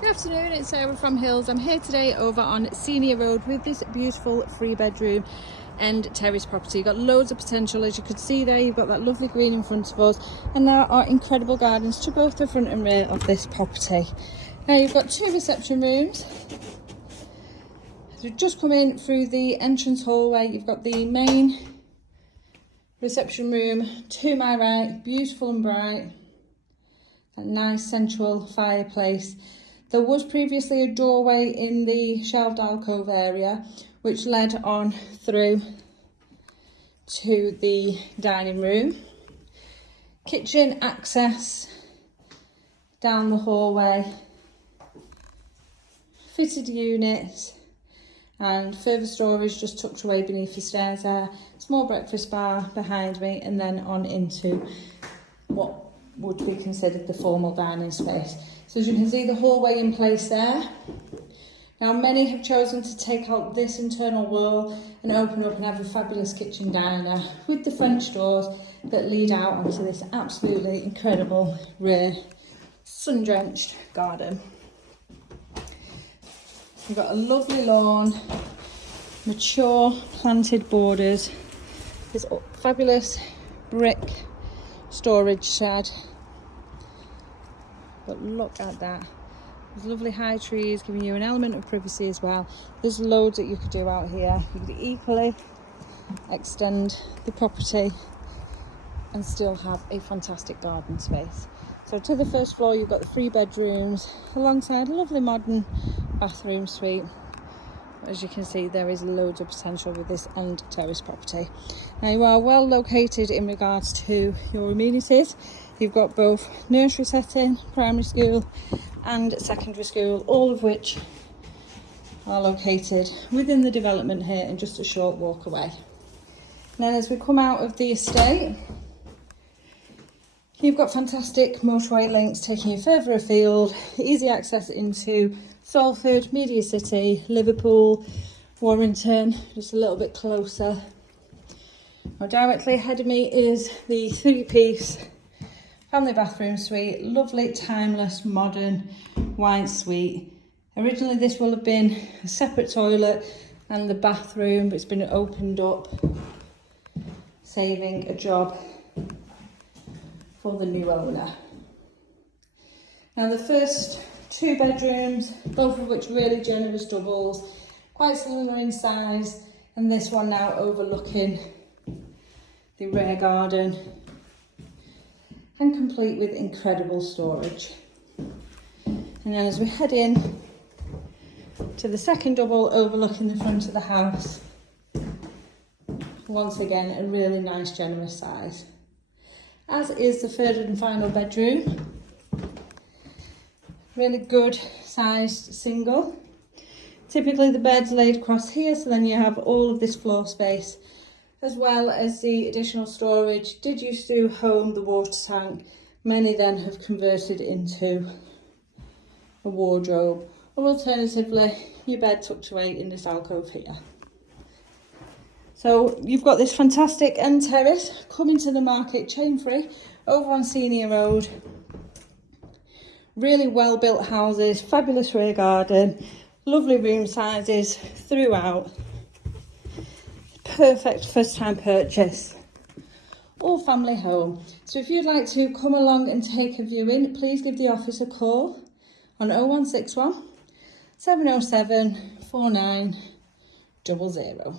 Good afternoon, it's Sarah from Hills. I'm here today over on Senior Road with this beautiful 3-bedroom and terrace property. You've got loads of potential, as you could see there. You've got that lovely green in front of us, and there are incredible gardens to both the front and rear of this property. Now you've got 2 reception rooms. As we've just come in through the entrance hallway, you've got the main reception room to my right, beautiful and bright. A nice central fireplace. There was previously a doorway in the shelved alcove area which led on through to the dining room. Kitchen access down the hallway, fitted units and further storage just tucked away beneath the stairs there. Small breakfast bar behind me, and then on into what would be considered the formal dining space. So as you can see, the hallway in place there. Now many have chosen to take out this internal wall and open up and have a fabulous kitchen diner with the French doors that lead out onto this absolutely incredible rear sun-drenched garden. We've got a lovely lawn, mature planted borders, this fabulous brick storage shed. But look at that. There's lovely high trees giving you an element of privacy as well. There's loads that you could do out here. You could equally extend the property and still have a fantastic garden space. So to the first floor, you've got the 3 bedrooms alongside a lovely modern bathroom suite. As you can see, there is loads of potential with this end terrace property. Now you are well located in regards to your amenities. You've got both nursery setting, primary school and secondary school, all of which are located within the development here and just a short walk away. And then as we come out of the estate, you've got fantastic motorway links taking you further afield, easy access into Salford, Media City, Liverpool, Warrington, just a little bit closer. Now directly ahead of me is the 3-piece family bathroom suite, lovely, timeless, modern wine suite. Originally this will have been a separate toilet and the bathroom, but it's been opened up, saving a job for the new owner. Now the first 2 bedrooms, both of which really generous doubles, quite similar in size, and this one now overlooking the rear garden and complete with incredible storage. And then as we head in to the second double overlooking the front of the house, once again a really nice generous size, as is the third and final bedroom. Really good sized single. Typically the bed's laid across here, so then you have all of this floor space as well as the additional storage. Did used to home the water tank. Many then have converted into a wardrobe, or alternatively your bed tucked away in this alcove here. So you've got this fantastic end terrace coming to the market chain free over on Senior Road. Really well built houses, fabulous rear garden, lovely room sizes throughout. Perfect first time purchase, all family home. So if you'd like to come along and take a viewing, please give the office a call on 0161 707 4900.